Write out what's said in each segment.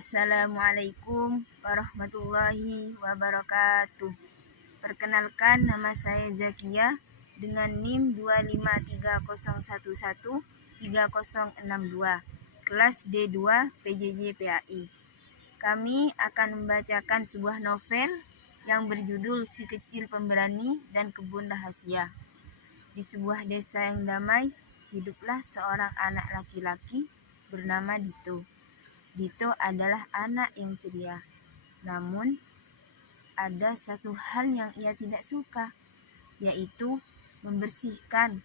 Assalamualaikum warahmatullahi wabarakatuh. Perkenalkan, nama saya Zakia dengan NIM 253011362, kelas D2 PJJ PAI. Kami akan membacakan sebuah novel yang berjudul Si Kecil Pemberani dan Kebun Rahasia. Di sebuah desa yang damai, hiduplah seorang anak laki-laki bernama Dito. Dito adalah anak yang ceria. Namun, ada satu hal yang ia tidak suka, yaitu membersihkan.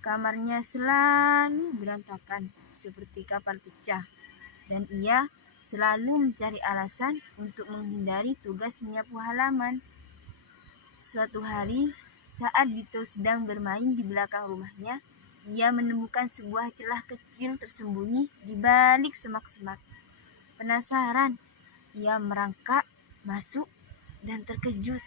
Kamarnya selalu berantakan seperti kapal pecah, dan ia selalu mencari alasan untuk menghindari tugas menyapu halaman. Suatu hari, saat Dito sedang bermain di belakang rumahnya, ia menemukan sebuah celah kecil tersembunyi di balik semak-semak. Penasaran, ia merangkak masuk dan terkejut.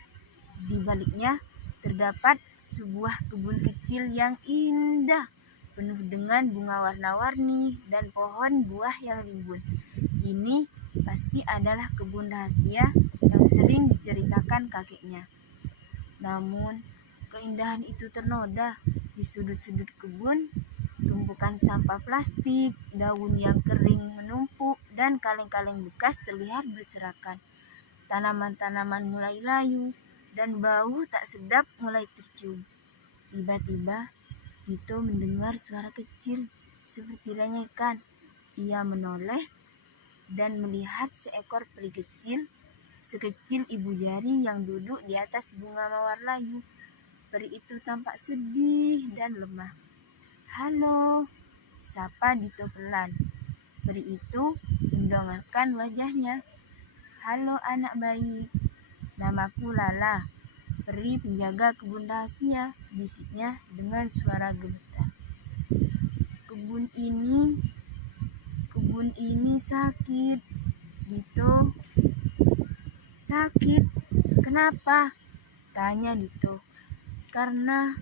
Di baliknya terdapat sebuah kebun kecil yang indah, penuh dengan bunga warna-warni dan pohon buah yang rimbun. Ini pasti adalah kebun rahasia yang sering diceritakan kakeknya. Namun, keindahan itu ternoda. Di sudut-sudut kebun, tumpukan sampah plastik, daun yang kering menumpuk, dan kaleng-kaleng bekas terlihat berserakan. Tanaman-tanaman mulai layu, dan bau tak sedap mulai tercium. Tiba-tiba, Dito mendengar suara kecil seperti rengekan. Ia menoleh dan melihat seekor peri kecil, sekecil ibu jari yang duduk di atas bunga mawar layu. Peri itu tampak sedih dan lemah. "Halo," sapa Dito pelan. Peri itu mendongakkan wajahnya. "Halo anak baik, namaku Lala, peri penjaga kebun rahasia," bisiknya dengan suara gemetar. Kebun ini sakit, Dito. "Sakit? Kenapa?" tanya Dito. "Karena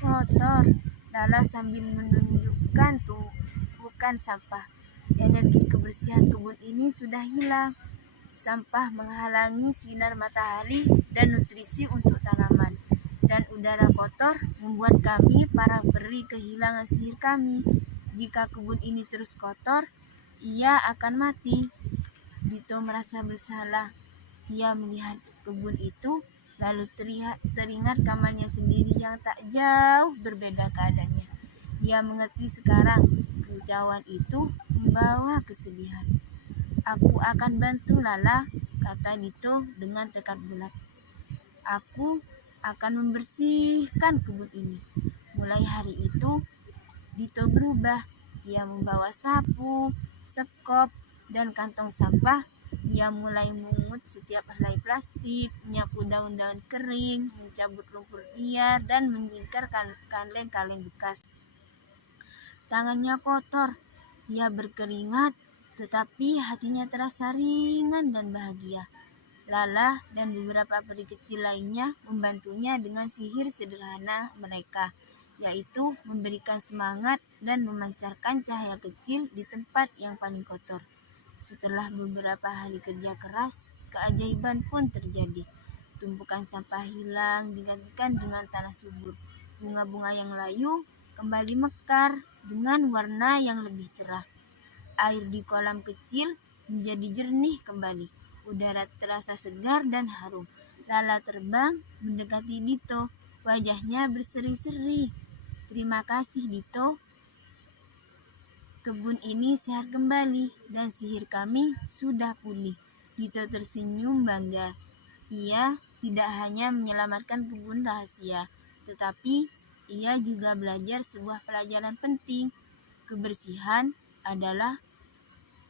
kotor," Lala sambil menunjukkan tumpukan sampah. "Energi kebersihan kebun ini sudah hilang. Sampah menghalangi sinar matahari dan nutrisi untuk tanaman. Dan udara kotor membuat kami, para peri, kehilangan sihir kami. Jika kebun ini terus kotor, ia akan mati." Dito merasa bersalah. Ia melihat kebun itu, lalu teringat kamarnya sendiri yang tak jauh berbeda keadaannya. Dia mengerti sekarang, kekacauan itu membawa kesedihan. "Aku akan bantu Lala," kata Dito dengan tekad bulat. "Aku akan membersihkan kebun ini." Mulai hari itu, Dito berubah. Ia membawa sapu, sekop, dan kantong sampah. Ia mulai memungut setiap helai plastik, menyapu daun-daun kering, mencabut rumput liar, dan menyingkir kaleng-kaleng bekas. Tangannya kotor, ia berkeringat, tetapi hatinya terasa ringan dan bahagia. Lala dan beberapa peri kecil lainnya membantunya dengan sihir sederhana mereka, yaitu memberikan semangat dan memancarkan cahaya kecil di tempat yang paling kotor. Setelah beberapa hari kerja keras, keajaiban pun terjadi. Tumpukan sampah hilang digantikan dengan tanah subur. Bunga-bunga yang layu kembali mekar dengan warna yang lebih cerah. Air di kolam kecil menjadi jernih kembali. Udara terasa segar dan harum. Lala terbang mendekati Dito. Wajahnya berseri-seri. "Terima kasih, Dito. Kebun ini sehat kembali dan sihir kami sudah pulih." Dito tersenyum bangga. Ia tidak hanya menyelamatkan kebun rahasia, tetapi ia juga belajar sebuah pelajaran penting. Kebersihan adalah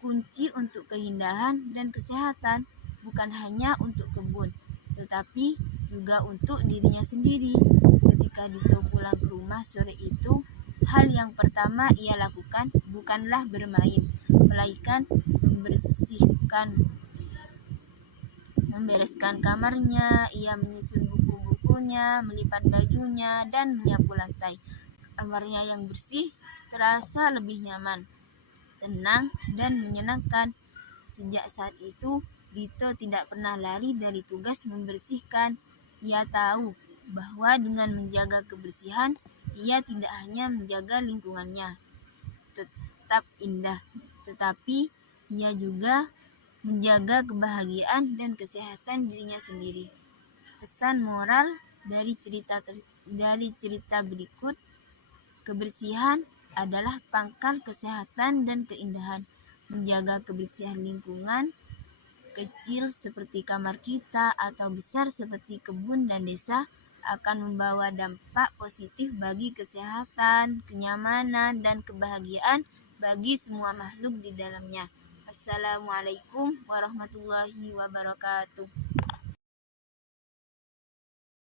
kunci untuk keindahan dan kesehatan, bukan hanya untuk kebun, tetapi juga untuk dirinya sendiri. Ketika Dito pulang ke rumah sore itu, hal yang pertama ia lakukan bukanlah bermain, melainkan membereskan kamarnya. Ia menyusun buku-bukunya, melipat bajunya, dan menyapu lantai. Kamarnya yang bersih terasa lebih nyaman, tenang, dan menyenangkan. Sejak saat itu, Dito tidak pernah lari dari tugas membersihkan. Ia tahu bahwa dengan menjaga kebersihan, ia tidak hanya menjaga lingkungannya tetap indah, tetapi ia juga menjaga kebahagiaan dan kesehatan dirinya sendiri. Pesan moral dari cerita berikut, kebersihan adalah pangkal kesehatan dan keindahan. Menjaga kebersihan lingkungan, kecil seperti kamar kita atau besar seperti kebun dan desa, akan membawa dampak positif bagi kesehatan, kenyamanan, dan kebahagiaan bagi semua makhluk di dalamnya. Assalamualaikum warahmatullahi wabarakatuh.